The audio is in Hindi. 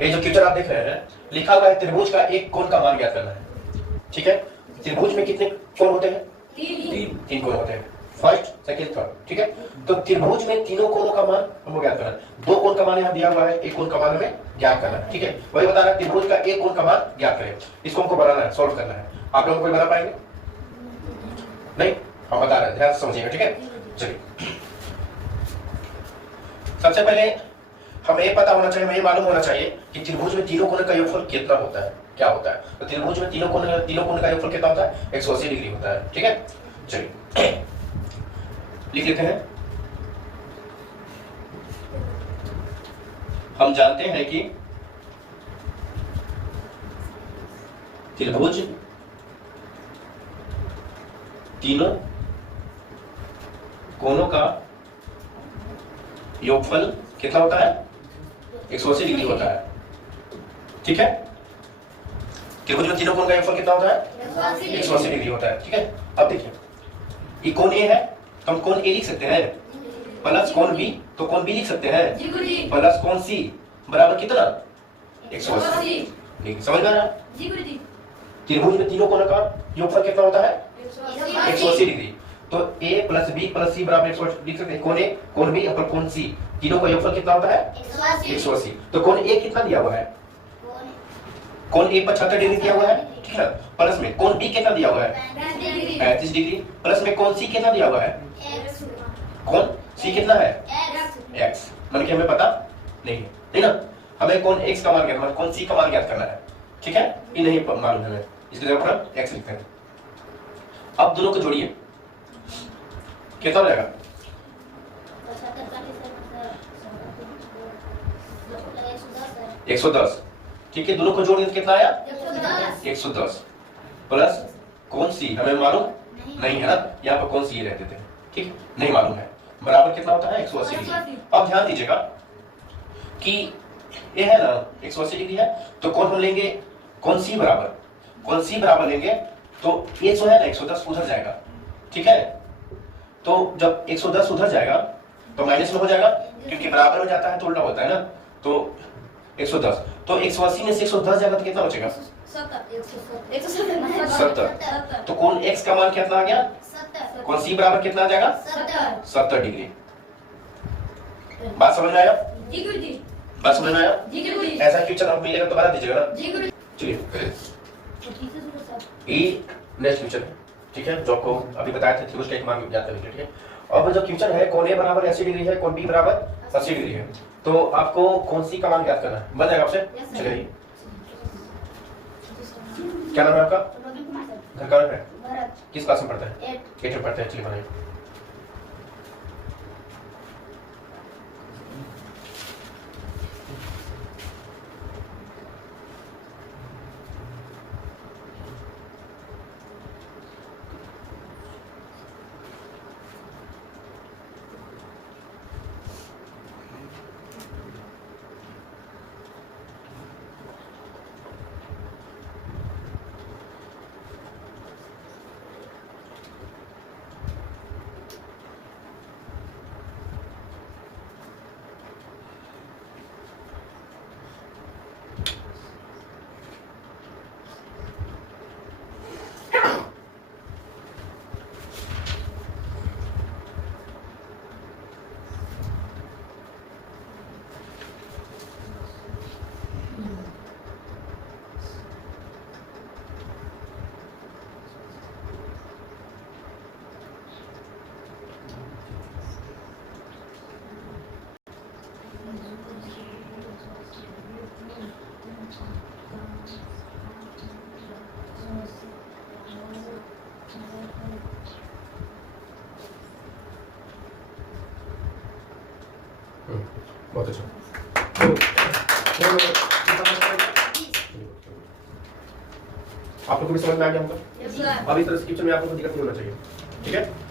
ये जो क्वेश्चन आप देख रहे हैं, लिखा हुआ है त्रिभुज का एक कोण का मान ज्ञात करना है। ठीक है, त्रिभुज में कितने कोण होते हैं? तीन कोण होते हैं, फर्स्ट सेकंड थर्ड। ठीक है, तो त्रिभुज में तीनों कोणों का मान हमको ज्ञात करना है। दो कोण का मान यहाँ दिया हुआ है, एक कोण का मान हमें ज्ञात करना है। ठीक है, वही बता रहा है त्रिभुज का एक कोण का मान ज्ञात करें। इसको हमको बनाना है, सॉल्व करना है। आप लोग कोई बना पाएंगे? नहीं, हम बता रहे हैं, ध्यान से समझिएगा। ठीक है, चलिए सबसे पहले हमें ये पता होना चाहिए, हमें ये मालूम होना चाहिए कि त्रिभुज में तीनों कोण का योगफल कितना होता है, क्या होता है। तो त्रिभुज में तीनों कोण का योगफल कितना होता है? 180 डिग्री होता है। ठीक है, चलिए लिख लेते हैं। हम जानते हैं कि त्रिभुज तीनों कोणों का योगफल कितना होता है? 180 डिग्री होता है। ठीक है, त्रिभुज में तीनों कोण का योगफल कितना होता है? 180 डिग्री होता है। ठीक है, अब देखिए ये कोण ए है तो हम कोण ए लिख सकते हैं, प्लस कोण बी तो कोण बी लिख सकते हैं, प्लस कोण सी बराबर कितना? 180 डिग्री। समझ में आ रहा है? त्रिभुज में तीनों कोणों का योगफल कितना होता है? 180 डिग्री। तो a प्लस बी प्लस सी बराबर 180 लिख सकते हैं। कोण ए, कोण बी और कोण सी तीनों का योगफल कितना होता है? 180। तो कोण ए कितना दिया हुआ है? कोण ए 75 डिग्री दिया हुआ है। ठीक है, प्लस में कोण बी कितना दिया हुआ है? 35 डिग्री। प्लस में कोण सी कितना दिया हुआ है? कोण सी कितना है? x। मतलब कि हमें पता नहीं है, नहीं ना, हमें कोण x का मान ज्ञात करना है, कोण सी का मान ज्ञात करना है। ठीक है, ये नहीं मालूम है हमें, इसके जगह पर x लिखते हैं। अब दोनों को जोड़िए, कितना हो जाएगा? 110। ठीक है, दोनों को जोड़ दें कितना आया? 110 प्लस कौन सी हमें मालूम नहीं है ना, यहाँ पर कौन सी रहते थे। ठीक, नहीं मालूम है, बराबर कितना होता है? 180 डिग्री। अब ध्यान दीजिएगा कि ये है ना 180 डिग्री है, तो कौन हम लेंगे? कौन सी बराबर लेंगे तो ये जो है ना 110 उधर जाएगा। ठीक है, तो जब 110 उधर जाएगा तो माइनस में हो जाएगा, क्योंकि बराबर में जाता है तो उल्टा होता है ना। तो 110, तो 180 में से 110 जाएगा तो कितना बचेगा? 70। तो कौन x का मान कितना आ गया? कौन सी बराबर कितना आ जाएगा? 70 डिग्री। बात समझ में आया? बात समझ में आया? ऐसा क्वेश्चन आप मिलेगा तो बता दीजिएगा ना। चलिए ये नेक्स्ट क्वेश्चन है। ठीक है, जो आपको अभी बताया था त्रिभुज का एक मान ज्ञात करने के लिए। ठीक है, अब जो क्वेश्चन है कोण ए बराबर 80 डिग्री है, कोण बी बराबर 80 डिग्री है, तो आपको कौन सी का मान ज्ञात करना है? बन जाएगा आपसे? चलिए, क्या नाम है आपका? घर कहाँ है? किस क्लास में पढ़ता है? 8 में पढ़ता है। चलिए बनाइए। बहुत अच्छा। आप लोग को भी समझ में आ गया होगा। अब इस तरह से क्वेश्चन में आप लोगों को दिक्कत नहीं होना चाहिए। ठीक है।